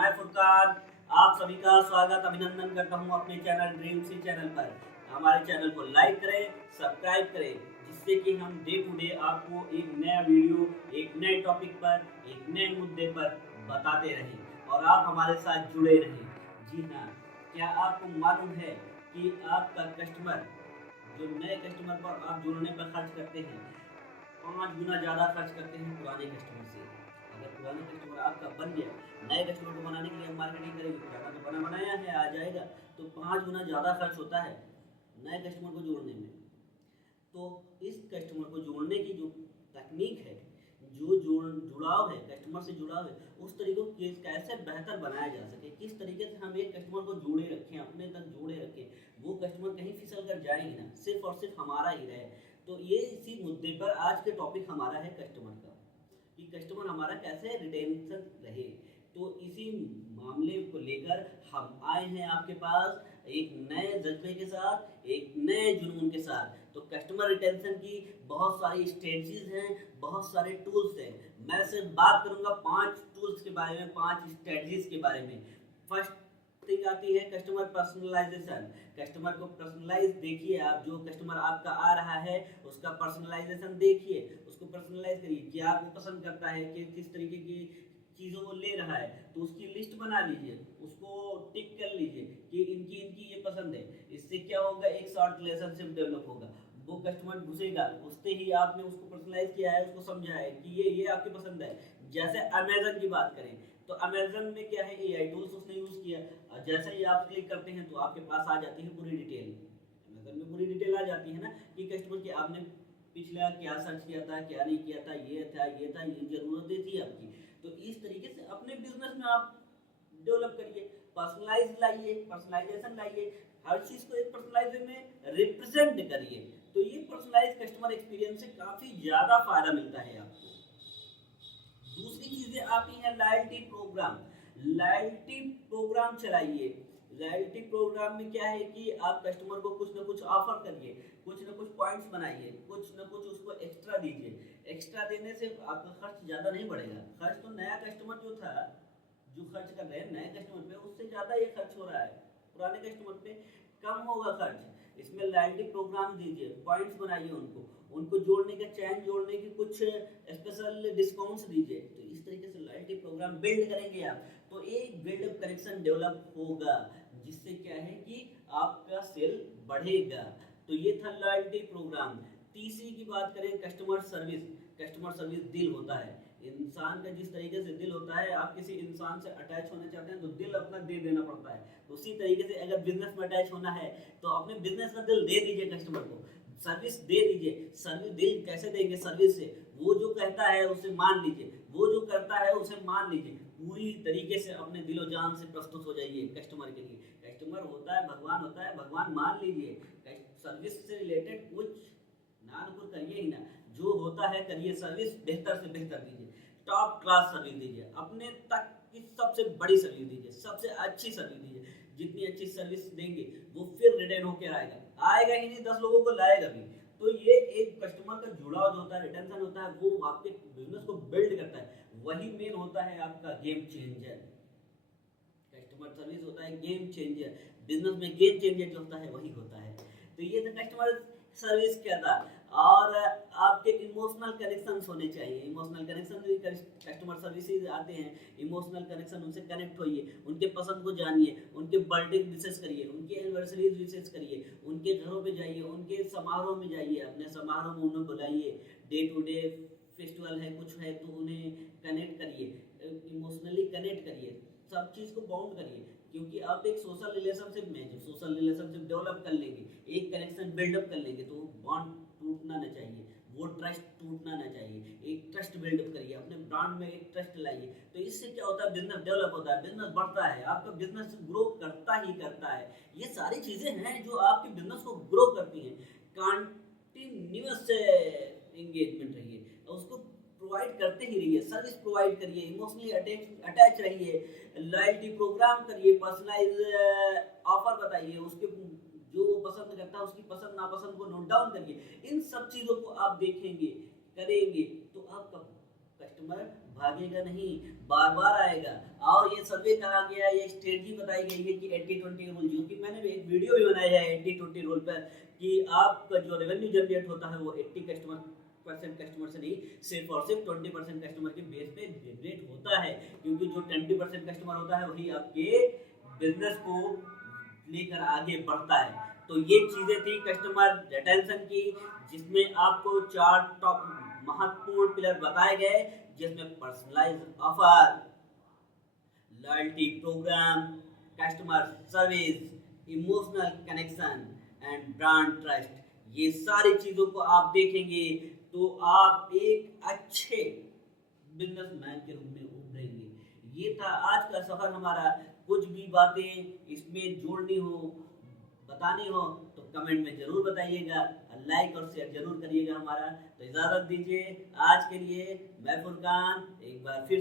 मैं फुरकान आप सभी का स्वागत अभिनंदन करता हूं अपने चैनल ड्रीम सी चैनल पर। हमारे चैनल को लाइक करें, सब्सक्राइब करें, जिससे कि हम डे टू डे आपको एक नया वीडियो, एक नए टॉपिक पर, एक नए मुद्दे पर बताते रहें और आप हमारे साथ जुड़े रहें। जी हाँ, क्या आपको मालूम है कि आपका कस्टमर, जो नए कस्टमर पर आप जुड़ने पर खर्च करते हैं, 5 गुना ज़्यादा खर्च करते हैं पुराने कस्टमर से। अगर पुराने कस्टमर आपका बन गया, नए कस्टमर को बनाने के लिए हम मार्केटिंग करेंगे, पुराना तो बना बनाया है आ जाएगा, तो 5 गुना ज़्यादा खर्च होता है नए कस्टमर को जोड़ने में। तो इस कस्टमर को जोड़ने की जो तकनीक है, जो जुड़ाव है, कस्टमर से जुड़ाव है, उस तरीके को कैसे बेहतर बनाया जा सके, किस तरीके से हम एक कस्टमर को जोड़े रखें, अपने तक जोड़े रखें, वो कस्टमर कहीं फिसल कर जाए ही ना, सिर्फ और सिर्फ हमारा ही रहे। तो ये इसी मुद्दे पर आज के टॉपिक हमारा है कस्टमर का, कि कस्टमर हमारा कैसे रिटेंशन रहे। तो इसी मामले को लेकर हम आए हैं आपके पास एक नए जज्बे के साथ, एक नए जुनून के साथ। तो कस्टमर रिटेंशन की बहुत सारी स्ट्रेटजीज हैं, बहुत सारे टूल्स हैं। मैं सिर्फ बात करूंगा 5 टूल्स के बारे में, 5 स्ट्रेटजीज के बारे में। फर्स्ट थिंग आती है कस्टमर पर्सनलाइजेशन। कस्टमर को पर्सनलाइज देखिए, आप जो कस्टमर आपका आ रहा है उसका पर्सनलाइजेशन देखिए, उसको पर्सनलाइज करिए, क्या वो पसंद करता है, कि किस तरीके की चीज़ों को ले रहा है, तो उसकी लिस्ट बना लीजिए, उसको टिक कर लीजिए कि इनकी इनकी ये पसंद है। इससे क्या होगा, एक शॉर्ट रिलेशनशिप डेवलप होगा। वो कस्टमर घुसेगा, घुसते ही आपने उसको पर्सनलाइज किया है, उसको समझा है कि ये आपकी पसंद है। जैसे अमेजन की बात करें, तो अमेजन में क्या है, एआई टूल्स उसने यूज़ किया। जैसे ही आप क्लिक करते हैं तो आपके पास आ जाती है पूरी डिटेल। अमेजन में पूरी डिटेल आ जाती है ना, कि कस्टमर की आपने पिछला क्या सर्च किया था, क्या नहीं किया था, ये था, ये था, ये ज़रूरतें थी आपकी। तो इस तरीके से अपने बिजनेस में आप डेवलप करिए, पर्सनलाइज लाइए, पर्सनलाइजेशन लाइए, हर चीज़ को एक पर्सनलाइज में रिप्रेजेंट करिए। तो ये पर्सनलाइज कस्टमर एक्सपीरियंस से काफ़ी ज़्यादा फायदा मिलता है आपको। दूसरी चीजें आती हैं लॉयल्टी प्रोग्राम। लॉयल्टी प्रोग्राम चलाइए। लॉयल्टी प्रोग्राम में क्या है कि आप कस्टमर को कुछ ना कुछ ऑफर करिए, कुछ ना कुछ पॉइंट्स बनाइए, कुछ ना कुछ उसको एक्स्ट्रा दीजिए। एक्स्ट्रा देने से आपका खर्च ज़्यादा नहीं बढ़ेगा। खर्च तो नया कस्टमर जो था, जो खर्च कर रहे हैं नए कस्टमर पे, उससे ज़्यादा ये खर्च हो रहा है। पुराने कस्टमर पे कम होगा खर्च। इसमें लॉयल्टी प्रोग्राम दीजिए, पॉइंट्स बनाइए, उनको उनको जोड़ने का, चैन जोड़ने की कुछ स्पेशल डिस्काउंट्स दीजिए। तो इस तरीके से लॉयल्टी प्रोग्राम बिल्ड करेंगे आप, तो एक बिल्डअप कनेक्शन डेवलप होगा, जिससे क्या है कि आपका सेल बढ़ेगा। तो ये था लॉयल्टी प्रोग्राम। तीसरी की बात करें, कस्टमर सर्विस। कस्टमर सर्विस दिल होता है इंसान का, जिस तरीके से दिल होता है, आप किसी इंसान से अटैच होना चाहते हैं तो दिल अपना दे देना पड़ता है। उसी तरीके से अगर बिजनेस में अटैच होना है तो अपने बिजनेस का दिल दे दीजिए कस्टमर को, सर्विस दे दीजिए। सर्विस दिल कैसे देंगे, सर्विस से। वो जो कहता है उसे मान लीजिए, वो जो करता है उसे मान लीजिए, पूरी तरीके से अपने दिलो जान से प्रस्तुत हो जाइए कस्टमर के लिए। कस्टमर होता है भगवान, होता है भगवान, मान लीजिए। सर्विस से रिलेटेड कुछ नानपुर करिए ही ना, जो होता है करिए, सर्विस बेहतर से बेहतर दीजिए, टॉप क्लास सर्विस दीजिए, अपने तक की सबसे बड़ी सर्विस दीजिए, सबसे अच्छी सर्विस दीजिए। जितनी अच्छी सर्विस देंगे वो फिर रिटर्न होकर आएगा ही नहीं, 10 लोगों को लाएगा भी। तो ये एक कस्टमर का जुड़ाव जो होता है, रिटेंशन होता है, वो आपके बिजनेस को बिल्ड करता है। वही मेन होता है आपका गेम चेंजर। कस्टमर सर्विस होता है गेम चेंजर। बिजनेस में गेम चेंजर जो होता है वही होता है। तो ये तो कस्टमर सर्विस क्या था। और आपके इमोशनल कनेक्शंस होने चाहिए। इमोशनल कनेक्शन भी कस्टमर सर्विसेज आते हैं। इमोशनल कनेक्शन, उनसे कनेक्ट होइए, उनके पसंद को जानिए, उनके बर्थडे विशेष करिए, उनके एनिवर्सरी विशेष करिए, उनके घरों पे जाइए, उनके समारोह में जाइए, अपने समारोह में उन्हें बुलाइए। डे टू डे फेस्टिवल है, कुछ है तो उन्हें कनेक्ट करिए, इमोशनली कनेक्ट करिए, सब चीज़ को बाउंड करिए। क्योंकि आप एक सोशल रिलेशनशिप में, जब सोशल रिलेशनशिप डेवलप कर लेंगे, एक कनेक्शन बिल्डअप कर लेंगे, तो बॉन्ड टूटना ना चाहिए, वो ट्रस्ट टूटना ना चाहिए। एक ट्रस्ट बिल्डअप करिए, अपने ब्रांड में एक ट्रस्ट लाइए। तो इससे क्या होता है, बिजनेस डेवलप होता है, बिजनेस बढ़ता है, आपका बिजनेस ग्रो करता ही करता है। ये सारी चीज़ें हैं जो आपके बिजनेस को ग्रो करती हैं। कंटिन्यूस एंगेजमेंट रहिए, उसको प्रोवाइड करते ही रहिए, सर्विस प्रोवाइड करिए, इमोशनली अटैच रहिए, लॉयल्टी प्रोग्राम करिए, पर्सनलाइज ऑफर बताइए, उसके जो वो पसंद करता है उसकी पसंद नापसंद को नोट डाउन करिए। इन सब चीज़ों को आप देखेंगे, करेंगे, तो आपका कस्टमर भागेगा नहीं, बार बार आएगा। और ये सर्वे कहा गया, ये स्ट्रेटजी बताई गई है कि 80-20 रूल, जो कि मैंने भी एक वीडियो भी बनाया है 80-20 रूल पर, कि आपका जो रेवेन्यू जनरेट होता है वो 80% कस्टमर से नहीं, सिर्फ और सिर्फ 20% कस्टमर के बेस पे जनरेट होता है। क्योंकि जो 20% कस्टमर होता है वही आपके बिजनेस को लेकर आगे बढ़ता है। तो ये चीज़ें थी कस्टमर रिटेंशन की, जिसमें आपको 4 टॉप महत्वपूर्ण पिलर बताए गए, जिसमें personalised offer, loyalty programme, customer service, emotional connection and brand trust. ये सारी चीज़ों को आप देखेंगे तो आप एक अच्छे बिजनेसमैन के रूप में उभरेंगे। ये था आज का सफर हमारा। कुछ भी बातें इसमें जोड़नी हो, बतानी हो तो कमेंट में ज़रूर बताइएगा, लाइक और शेयर जरूर करिएगा हमारा। तो इजाज़त दीजिए आज के लिए, मैं फुरकान एक बार फिर